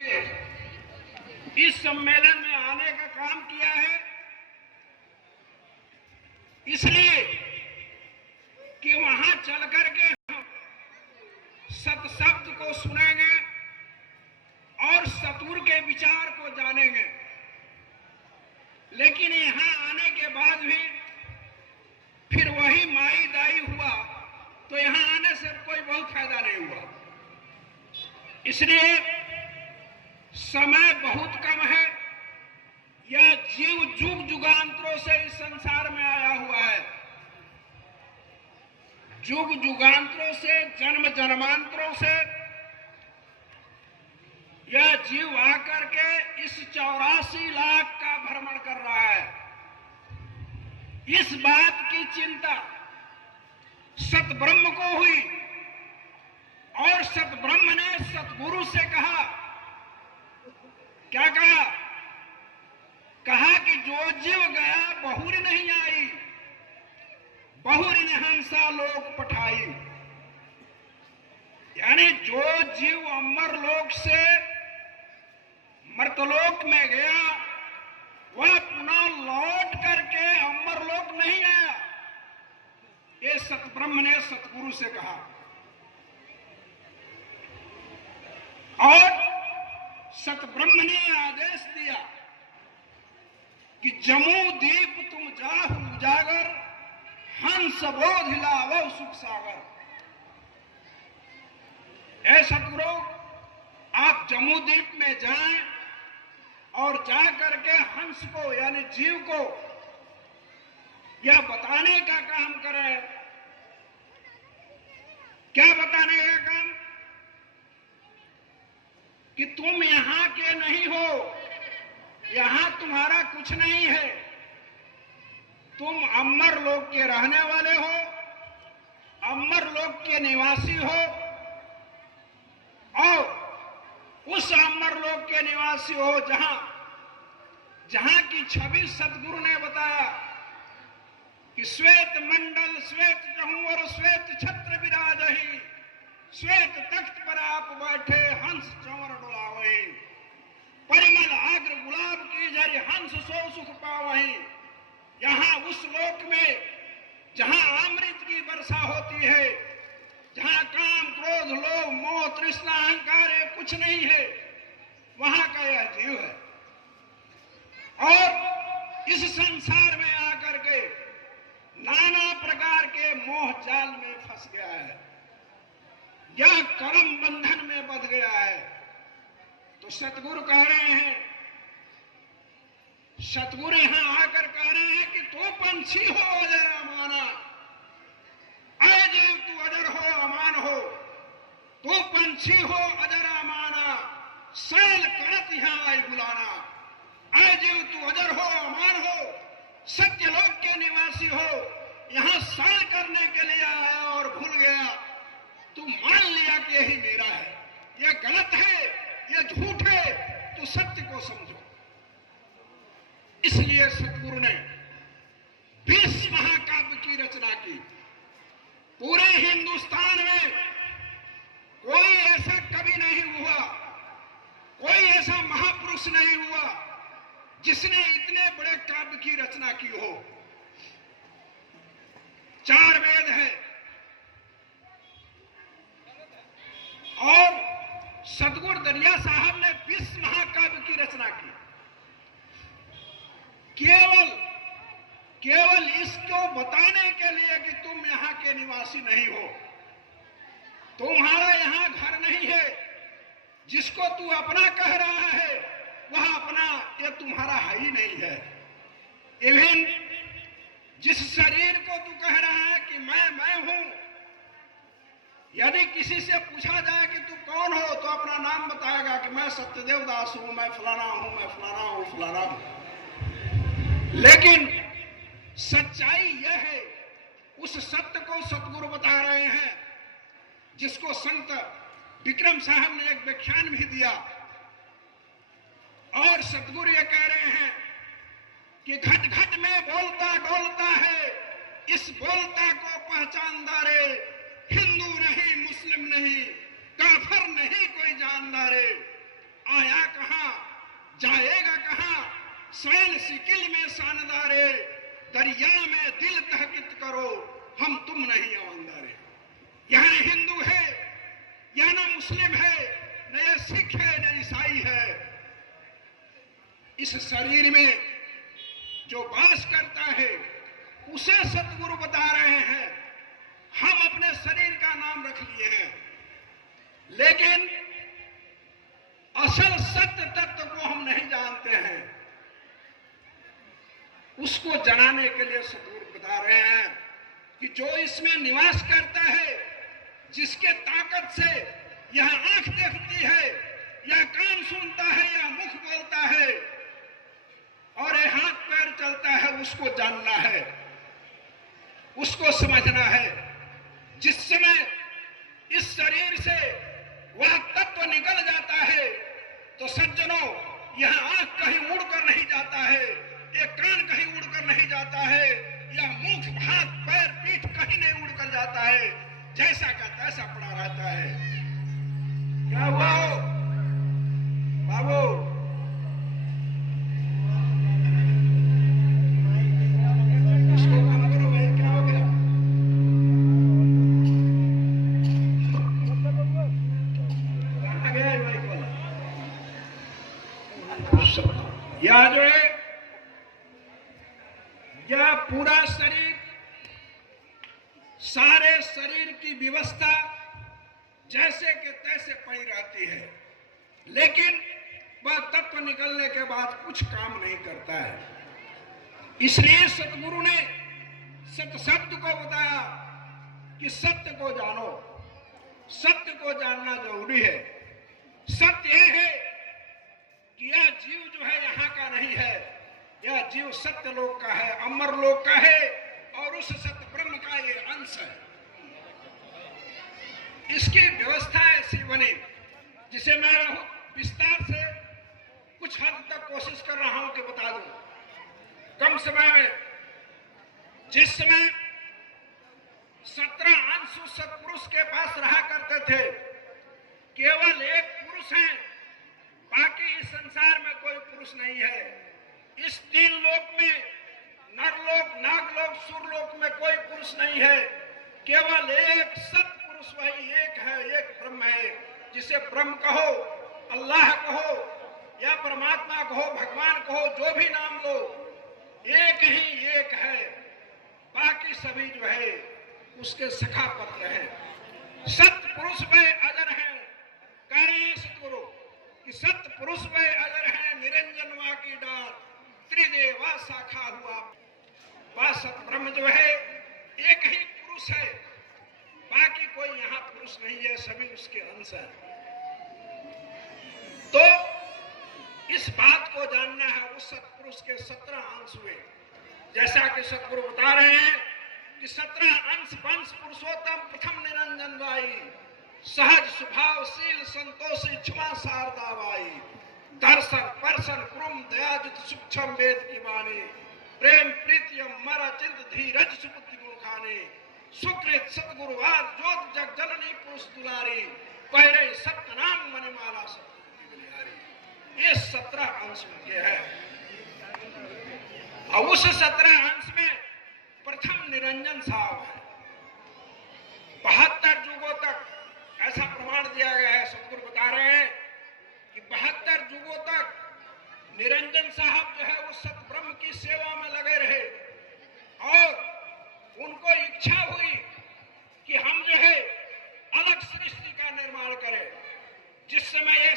इस सम्मेलन में आने का काम किया है, इसलिए कि वहां चल करके हम सत शब्द को सुनेंगे और सतगुरु के विचार को जानेंगे। लेकिन यहां आने के बाद भी फिर वही माई दाई हुआ, तो यहां आने से कोई बहुत फायदा नहीं हुआ। इसलिए समय बहुत कम है। यह जीव जुग जुगांतरों से इस संसार में आया हुआ है, जुग जुगांतरों से, जन्म जन्मांतरों से यह जीव आकर के इस 84 लाख का भ्रमण कर रहा है। इस बात की चिंता सतब्रह्म को हुई और सतब्रह्म ने सतगुरु से कहा, क्या कहा? कहा कि जो जीव गया बहुरी नहीं आई, बहुरी ने हंसा लोक पठाई। यानी जो जीव अमर लोक से मर्तलोक में गया वह पुनः लौट करके अमर लोक नहीं आया। ये सतब्रह्म ने सतगुरु से कहा। और सतब्रह्म ने आदेश दिया कि जमू दीप तुम जाहु उजागर, हंस बोध हिलावो सुख सागर। ऐ सतगुरु, आप जमू द्वीप में जाएं और जा करके हंस को यानी जीव को यह बताने का काम करें। क्या बताने का काम? कि तुम यहां के नहीं हो, यहां तुम्हारा कुछ नहीं है, तुम अमर लोक के रहने वाले हो, अमर लोक के निवासी हो और उस अमर लोक के निवासी हो जहां की छवि सतगुरु ने बताया कि श्वेत मंडल श्वेत कहूं और श्वेत छत्र विराजही, श्वेत तख्त पर आप बैठे हंस चंवर डोलावही, परिमल आग्र गुलाब की जरी हंस सो सुख पावही। यहां उस लोक में जहां अमृत की वर्षा होती है, जहां काम क्रोध लोभ मोह तृष्णा अहंकार कुछ नहीं है, वहां का यह जीव है। और इस संसार में आकर के नाना प्रकार के मोह जाल में फंस गया है, यह कर्म बंधन में बंध गया है। तो सतगुरु कह रहे हैं, सतगुरु यहां आकर कह रहे हैं कि तू पंछी हो अजर अमाना, अय जीव तू अजर हो अमान हो, तू पंछी हो अजर अमाना, सैल करत यहां आई बुलाना। अय जीव तू अजर हो अमान हो, सत्यलोक के निवासी हो, यहां सैल करने के लिए आया और भूल गया, तू मान लिया कि यही मेरा है। यह गलत है, यह झूठ है, तू सत्य को समझो। इसलिए सतगुरु ने 20 महाकाव्य की रचना की। पूरे हिंदुस्तान में कोई ऐसा कवि नहीं हुआ, कोई ऐसा महापुरुष नहीं हुआ जिसने इतने बड़े काव्य की रचना की हो। 4 वेद है और सतगुरु दरिया साहब ने 20 महाकाव्य की रचना की। केवल इसको बताने के लिए कि तुम यहां के निवासी नहीं हो, तुम्हारा यहां घर नहीं है, जिसको तू अपना कह रहा है वह अपना ये तुम्हारा है ही नहीं है। इवन जिस शरीर को तू कह रहा है कि मैं हूं, यदि किसी से पूछा जाए कि तू कौन हो तो अपना नाम बताएगा कि मैं सत्यदेव दास हूं, मैं फलाना हूं, मैं फलाना हूं, फलाना हूं। लेकिन सच्चाई यह है, उस सत्य को सतगुरु बता रहे हैं, जिसको संत विक्रम साहब ने एक व्याख्यान भी दिया। और सतगुरु ये कह रहे हैं कि घट घट में बोलता डोलता है, इस बोलता को पहचानदा रे, हिंदू नहीं मुस्लिम नहीं काफर नहीं कोई जानदार, आया सैल सिकिल में शानदारे, दरिया में दिल तहकीक करो, हम तुम नहीं ईमानदारे। यहाँ हिंदू है, यहाँ न मुस्लिम है, न ये सिख है, न ईसाई है। इस शरीर में जो वास करता है उसे सतगुरु बता रहे हैं। हम अपने शरीर का नाम रख लिए हैं, लेकिन असल सत्य तत्व को हम नहीं जानते हैं। उसको जनाने के लिए सतगुरु बता रहे हैं कि जो इसमें निवास करता है, जिसके ताकत से यह आंख देखती है, या कान सुनता है, या मुख बोलता है और यह हाथ पैर चलता है, उसको जानना है, उसको समझना है। जिस समय इस शरीर से वह तत्व निकल जाता है तो सज्जनों, यह आंख कहीं उड़कर नहीं जाता है, ये कान कहीं उड़कर नहीं जाता है, यह मुख हाथ पैर पीठ कहीं नहीं उड़कर जाता है, जैसा का तैसा पड़ा रहता है। क्या हुआ हो बाबू? इसको काम करो भाई, क्या हो गया? कहाँ गया भाई को? यह जो है, यह पूरा शरीर, सारे शरीर की व्यवस्था जैसे के तैसे पड़ी रहती है, लेकिन वह तत्व निकलने के बाद कुछ काम नहीं करता है। इसलिए सतगुरु ने सत्य शब्द को बताया कि सत्य को जानो, सत्य को जानना जरूरी है। सत्य यह है कि यह जीव जो है यहाँ का नहीं है, यह जीव सत्य लोक का है, अमर लोक का है, और उस सत्य ब्रह्म का ये अंश है। इसकी व्यवस्था ऐसी बनी जिसे मैं विस्तार से कुछ हद तक कोशिश कर रहा हूं कि बता दूं। कम समय में, जिस समय 17 अंश सत्पुरुष के पास रहा करते थे, केवल एक पुरुष है, बाकी इस संसार में कोई पुरुष नहीं है। इस 3 लोक में, नरलोक, नागलोक, सुरलोक में कोई पुरुष नहीं है, केवल एक सत्पुरुष, वही एक है, एक ब्रह्म है, जिसे ब्रह्म कहो, अल्लाह कहो, या परमात्मा कहो, भगवान कहो, जो भी नाम लो, एक ही एक है। बाकी सभी जो है उसके सखा पत्र हैं। सत्पुरुष में अजर है, कह रहे हैं सतगुरु कि सत्पुरुष में अजर है, निरंजन वा की डार, त्रिदेवा शाखा हुआ। वह सत ब्रह्म जो है एक ही पुरुष है, बाकी कोई यहाँ पुरुष नहीं है, सभी उसके अंश हैं। तो इस बात को जानना है। उस सत्पुरुष के 17 अंश हुए, जैसा कि सतगुरु बता रहे हैं कि 17 अंश वंश पुरुषोत्तम प्रथम निरंजन वाई, सहज स्वभावशील संतोषी क्षमा शारदा वाई, दर्शन पर्शन क्रुम दयाजित सूक्ष्म वेद की वाणी, प्रेम प्रीतियम मरा चिंत धीरज सुबुद्धि गुण खाने, सुकृत सतगुरुवाद ज्योत जग जननी पुरुष दुलारी, पहरे सत्य नाम मणिमाला सतगुरु की बलिहारी। ये 17 अंश उनके हैं। और उस 17 अंश में प्रथम निरंजन साहब है। 72 युगों तक ऐसा प्रमाण दिया गया है। सतगुरु बता रहे हैं कि 72 युगों तक निरंजन साहब जो है वो सतब्रह्म की सेवा में लगे रहे, और उनको इच्छा हुई कि हम जो है अलग सृष्टि का निर्माण करें। जिस समय ये